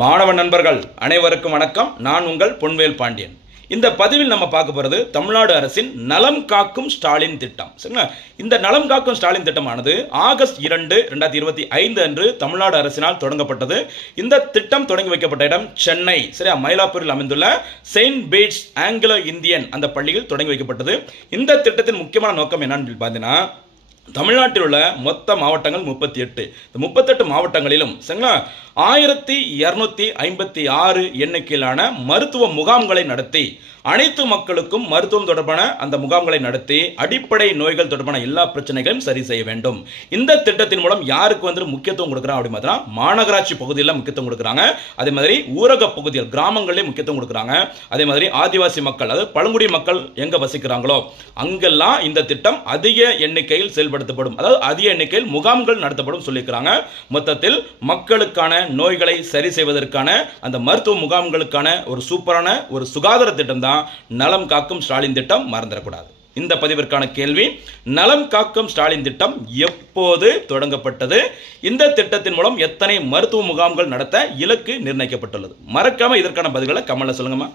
மாணவ நண்பர்கள் அனைவருக்கும் வணக்கம். நான் உங்கள் பொன்வேல் பாண்டியன். இந்த பதிவில் நம்ம பார்க்க போகிறது தமிழ்நாடு அரசின் நலம் காக்கும் ஸ்டாலின் திட்டம். சரிங்களா? இந்த நலம் காக்கும் ஸ்டாலின் திட்டமானது ஆகஸ்ட் 2, 2025 அன்று தமிழ்நாடு அரசினால் தொடங்கப்பட்டது. இந்த திட்டம் தொடங்கி வைக்கப்பட்ட இடம் சென்னை, சரியா, மயிலாப்பூரில் அமைந்துள்ள செயின்ட் பீட்ஸ் ஆங்கிலோ இந்தியன் அந்த பள்ளியில் தொடங்கி வைக்கப்பட்டது. இந்த திட்டத்தின் முக்கியமான நோக்கம் என்னன்னு பார்த்தீங்கன்னா, தமிழ்நாட்டில் உள்ள மொத்த மாவட்டங்கள் 38. இந்த 38 மாவட்டங்களிலும் சரிங்களா 1256 எண்ணிக்கையிலான மருத்துவ முகாம்களை நடத்தி அனைத்து மக்களுக்கும் மருத்துவம் தொடர்பான அந்த முகாம்களை நடத்தி அடிப்படை நோய்கள் தொடர்பான எல்லா பிரச்சனைகளையும் சரி செய்ய வேண்டும். இந்த திட்டத்தின் மூலம் யாருக்கு முக்கியத்துவம் கொடுக்குறாங்க அப்படின்னு பார்த்தீங்கன்னா, மாநகராட்சி பகுதியில் முக்கியத்துவம் கொடுக்குறாங்க. அதே மாதிரி ஊரக பகுதிகள் கிராமங்களிலே முக்கியத்துவம் கொடுக்குறாங்க. அதே மாதிரி ஆதிவாசி மக்கள், அதாவது பழங்குடி மக்கள் எங்க வசிக்கிறாங்களோ அங்கெல்லாம் இந்த திட்டம் அதிக எண்ணிக்கையில் செயல்படுத்தப்படும், அதாவது அதிக எண்ணிக்கையில் முகாம்கள் நடத்தப்படும் சொல்லியிருக்கிறாங்க. மொத்தத்தில் மக்களுக்கான நோய்களை சரி செய்வதற்கான அந்த மருத்துவ முகாம்களுக்கான ஒரு சூப்பரான ஒரு சுகாதார திட்டம் தான் நலம் காக்கும் ஸ்டாலின் திட்டம். மறந்துடக்கூடாது. இந்த பதிவிற்கான கேள்வி, நலம் காக்கும் ஸ்டாலின் திட்டம் எப்போது தொடங்கப்பட்டது? இந்த திட்டத்தின் மூலம் எத்தனை மருத்துவ முகாம்கள் நடத்த இலக்கு நிர்ணயிக்கப்பட்டுள்ளது? மறக்காம இதற்கான பதில்களை கமெண்ட்ல சொல்லுங்கம்மா.